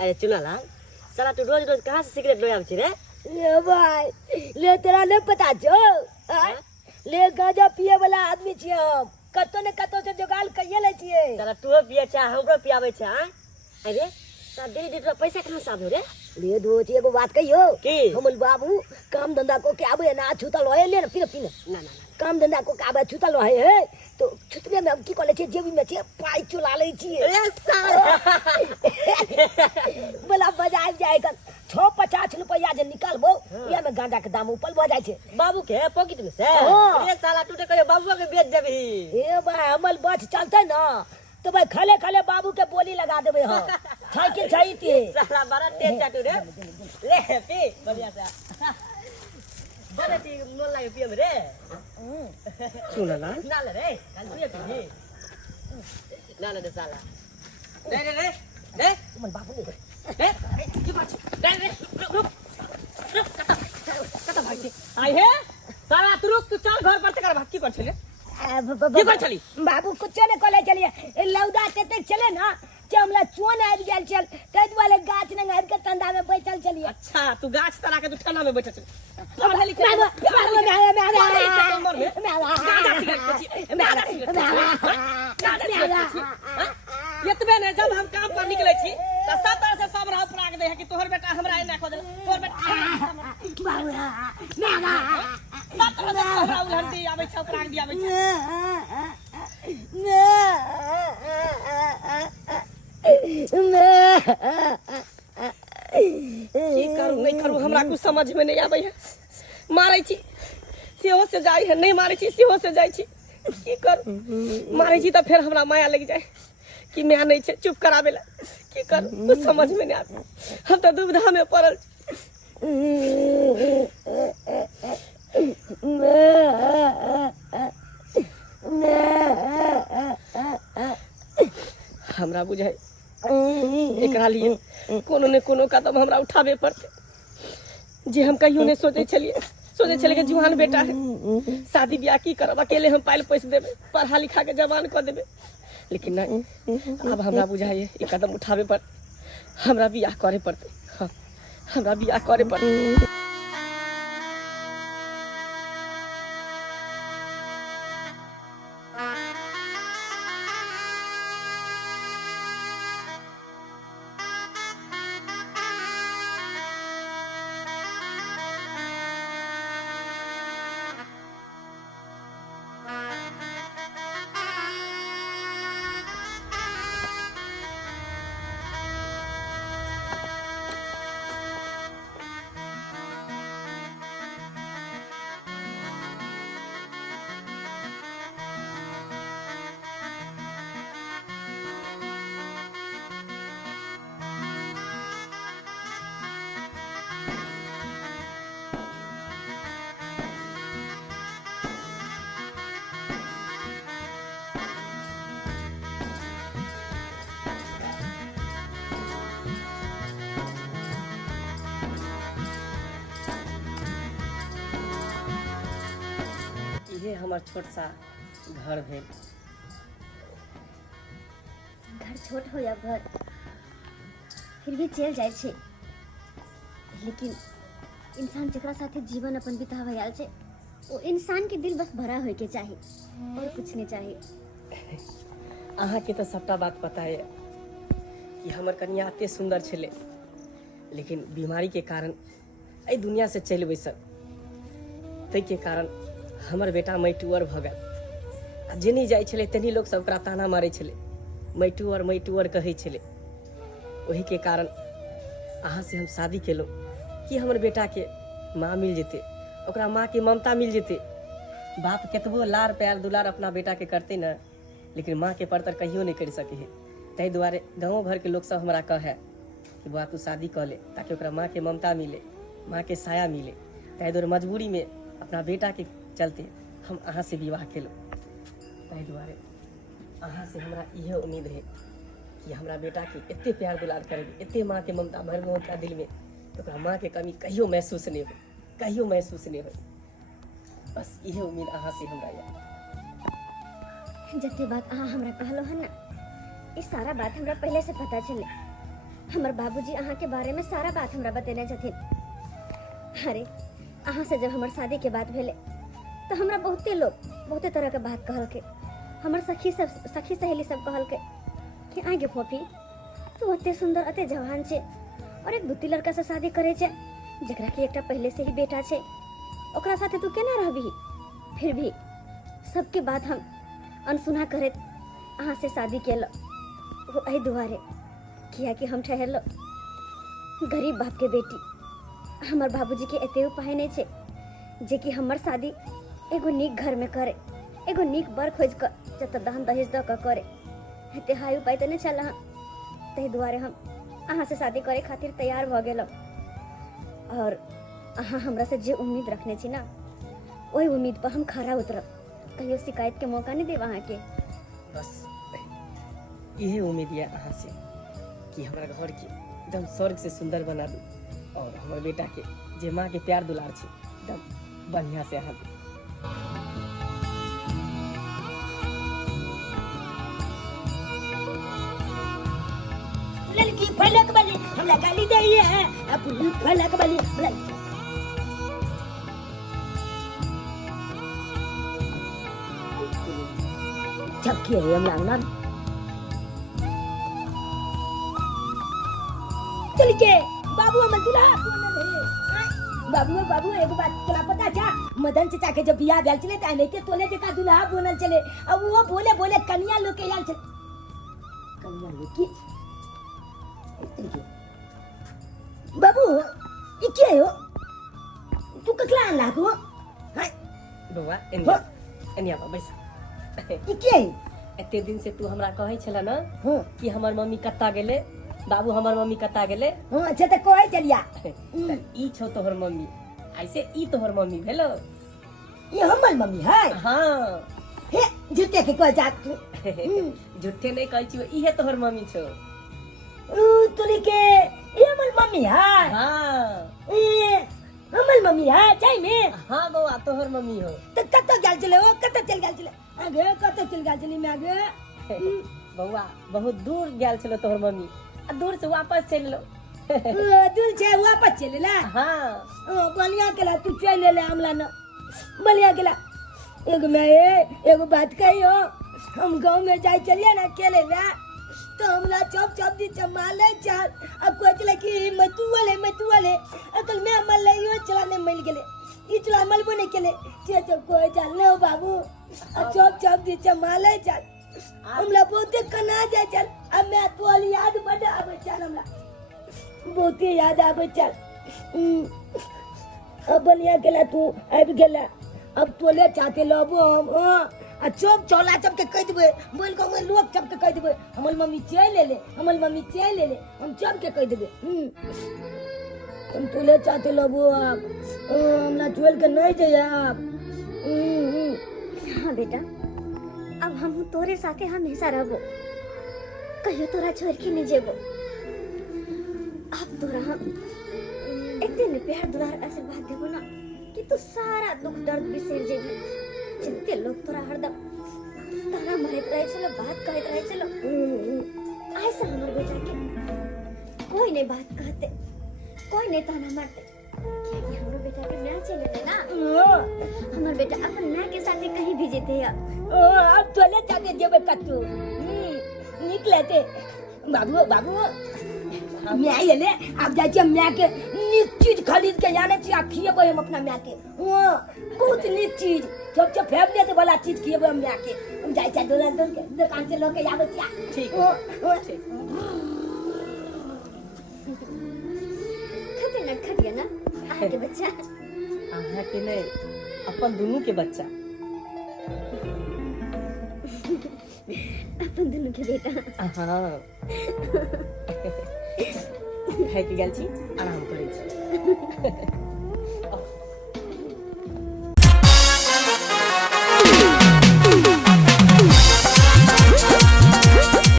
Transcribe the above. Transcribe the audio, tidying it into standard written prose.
अरे चुनालाल साला तू रोज रोज कहाँ से सिगरेट ले आवे रे? ले भाई ले तेरा नहीं पता जो ले गांजा पिए वाला आदमी छिए हम कतो ने कतो से जुगाड़ कइए ले छिए साला तू पिए छा हमरो पियावे छा अरे साला डेली डेली पैसा कहाँ से आवे रे? ले दो एगो बात कहियो की हमल बाबू काम धंधा को के आबे ना छूता लहे ले ना फिर पीने ना ना काम धंधा को के आबे छूता लहे है तो छुतबे में हम की कले छे जेबी में छे पाई चुला ले छिए अरे साला बोला बजाय जाएगा 650 रुपया जे निकालबो ये में गांजा के दाम ऊपर भ जाय छे बाबू के पॉकेट में से हाँ। अरे साला तू तो कहियो बाबूआ के बेच देबी ए भाई हमल बच चलते ना तो भाई खले खले बाबू के बोली लगा देबे हम साइकिल चाहिए साला बड़ा तेज चाटू रे ले पी बढ़िया से बड़े ती मन लागे पियम रे चुनालाल ना ले रे कल पिए पी ना ले साला रे रे रे रे हमल बाबू ने रे की बात रे रे रुक रुक कता भाई छी आई है साला तू रुक तू चल घर पर ते कर भाग की कर छले की कर छली बाबू कुछ ने कले चलिए लौदा तेते चले ना चमला चोन आबि गेल चल तै वाले गाछ न आबि के तंदा में बैठल चलिए अच्छा तू गाछ तरा के तू ठंडा में बैठल चल पढ़ा लिखा एतबे ने जब हम काम पर निकले छी त सब तरह से सब राह प्राग दे है कि तोहर बेटा हमरा एना क दे तोहर बेटा सब तरह से हमरा उलहंती आबै छ प्राग दी आबै छ की करू नहीं करू हमरा कुछ समझ में नहीं आबै है मारै छी सेहो से जाई है नहीं मारै छी सेहो से जाई छी की करू मारै छी त फिर हमरा माया लग जाए कि मैं नहीं छे चुप करावे ला की करू कुछ समझ में नहीं आबै हम त दुविधा में पड़ल हमरा बुझाई एकरा लिए कोनो ने कोनो कदम हमरा उठावे पड़ते जे हम कहियो नहीं सोचे छलिए कि जुहान बेटा है शादी ब्याह की करब अकेले हम पाइल पैसे देबे पढ़ा लिखा के जवान कर देबे लेकिन नहीं अब हमरा बुझाई ये कदम उठावे पड़ हमरा ब्याह करे पड़ते हाँ हमरा ब्याह करे पड़ते ये हमार छोट सा घर भेल घर छोट हो या घर फिर भी चल जाए छे लेकिन इंसान जकरा साथे जीवन अपन बितावे आल छे वो इंसान के दिल बस भरा होय के चाहिए और कुछ नहीं चाहिए अहाँ के तो सबटा बात पता है कि हमर कन्या एते सुंदर छले लेकिन बीमारी के कारण ए दुनिया से चल बैसल तै के कारण हमर बेटा मैटुअर भ गेल आ जेनी जाय छले तेनी लोग सब ओकरा ताना मारे छले मैटुअर कहै छले वही के कारण अहाँ से हम शादी केलो कि हमर बेटा के माँ मिल जेते ओकरा माँ के ममता मिल जेते बाप केतबो लार प्यार दुलार अपना बेटा के करते न लेकिन माँ के परतर कहियो नहीं कर सके है तै दुआरे गाँव भर के लोग सब हमरा कहे कि बुआ तू शादी कर ले ताकि ओकरा माँ के ममता मिले माँ के साया मिले तै दुआरे मजबूरी में अपना बेटा के चलते हम अहाँ से विवाह केलो तै दुआरे अहाँ से हमरा इहे उम्मीद है कि हमरा बेटा के एते प्यार दुलार करेगी एते माँ के ममता भरबो ओकरा दिल में तो ओकरा माँ के कमी कहियो महसूस नहीं हो कहियो महसूस नहीं हो बस इहे उम्मीद अहाँ से हमरा जते बात अहाँ हमरा कहलो है ना ये सारा बात हमरा पहले से पता चले हमर बाबूजी अहाँ के बारे में सारा बात हमरा बतेने छथिन। अरे अहाँ से जब हमर शादी के बात भेले तो हमरा बहुते लोग बहुते तरह के बात कहलके। हमर सखी सहेली सब कहलके कि आगे फोफी तू अते सुंदर अते जवान छे और एक बुत्ती लड़का से शादी करे छे जकरा कि एकटा पहले से ही बेटा छे, ओकरा साथे तू केना रहबी। फिर भी सबके बात हम अनसुना करत अहाँ से शादी केलो, वो एहि दुआरे किया कि हम ठहरलो गरीब बाप के बेटी। हमर बाबूजी के एते उपाय नहीं छे जे कि हमर शादी एगो नीक घर में करे, एगो नीक बर खोज कर जत दान दहेज द के करे। एते हाई उपाय तो नहीं चल हाँ, तहि दुआरे हम अहाँ से शादी करे खातिर तैयार भ गेलो। और अहाँ हमरा से जे उम्मीद रखने छी ना वही उम्मीद पर हम खरा उतरब, कहियो शिकायत के मौका नहीं देब अहाँ के। बस यही उम्मीद है अहाँ से कि हमारा घर के एकदम स्वर्ग से सुंदर बना दू और हमारे बेटा के जे माँ के प्यार दुलार छे एकदम बढ़िया से अहाँ दू। लड़की फलक बली हमरा गाली दे है, अब फलक बली छपकी है हम लांगना चल के बाबू हमर दुल्हा बनल है। बाबू एगो बात तोरा पता छा, मदन चाचा के जब बियाह भेल छले त एनाहिते तोले जका दुल्हा बनल छले। अब वो बोले कन्या लोग के आयल छले, कन्या लोग की बाबू ई के हो तू ककला आनला को हाय बउआ एनिया बैसा। ई के एते दिन से तू हमरा कहै छला ना हां कि हमर मम्मी कत्ता गेले, बाबू हमर मम्मी कत्ता गेले। हां अच्छा त कहै चलिया ई छौ तोहर मम्मी, ऐसे ई तोहर मम्मी भेलो। ये हमर मम्मी है। हाँ हे झूठे के कह जा तू झूठे नहीं कहै छी, इहे तोहर मम्मी छौ। तुली के ये हमर मम्मी है। हाँ ए हमर मम्मी है चाय में। हाँ बउआ तोहर मम्मी हो। त कत्तो गेल चले हो, कत्तो चल गेल चले आगे, कत्तो चल गेल चली मैं आगे बउआ बहुत दूर गेल छलो तोहर मम्मी, आ दूर से वापस चल लो। दूर छे वापस चले ला। हाँ बलिया केला तू चल ले हमला न बलिया केला। एगो मैं एगो बात कहियो, हम गांव में जाय चलिए ना अकेले ला तो हमला चौप दी चमाले चाल अब कोई चले कि मतू वाले अकल में मल ले यो चला ने मिल गेले ई चला मल बने केले जे कोई चल न बाबू चौप दी चमाले चाल हमला बहुते कना जाय चल। अब मैं तोल याद बड़ा आबे चल हमला बहुते याद आबे चल। अब बनिया गेला तू आबि गेला, अब तोले चाहते लबो हम आ चौप चौला चप के कह देबे बोल को मैं लोग चप के कह देबे हमर मम्मी चल ले हमर मम्मी चल ले हम चप के कह देबे हम तोले चाहते लबो आप हमरा छोड़ के नहीं जाए आप। हाँ बेटा अब हम तोरे साथे हमेशा रहबो, कहियो तोरा छोड़ के नहीं जेबो। अब तोरा हम एक दिन प्यार दुलार आशीर्वाद देबो ना कि तू सारा दुख दर्द बिसर जेबी। जितने लोग तोरा हरदम ताना मारत रहे चलो बात कहत रहे चलो ऐसा हमर बेटा के कोई नहीं बात कहते, कोई नहीं ताना मारते। हमर बेटा के ना चले ना हमर बेटा अपन ना के साथे कहीं भी जेते है। अब तोले चाहते जेबे कतू निकलते बाबू मैं ये ले अब जाके मैं के नीक चीज खरीद के जाने छी खिएबो हम अपना मैं के बहुत नीक चीज सब फेवरेट वाला चीज खिएबो हम मैं के हम जाय छ दुकान से लोके आबे छी। ठीक ठीक खतरनाक खटिया ना आहा के बच्चा, आहा के नहीं अपन दोनों के बच्चा, अपन दोनों के बेटा। हाँ खाइ के गेल छी आराम करै छी।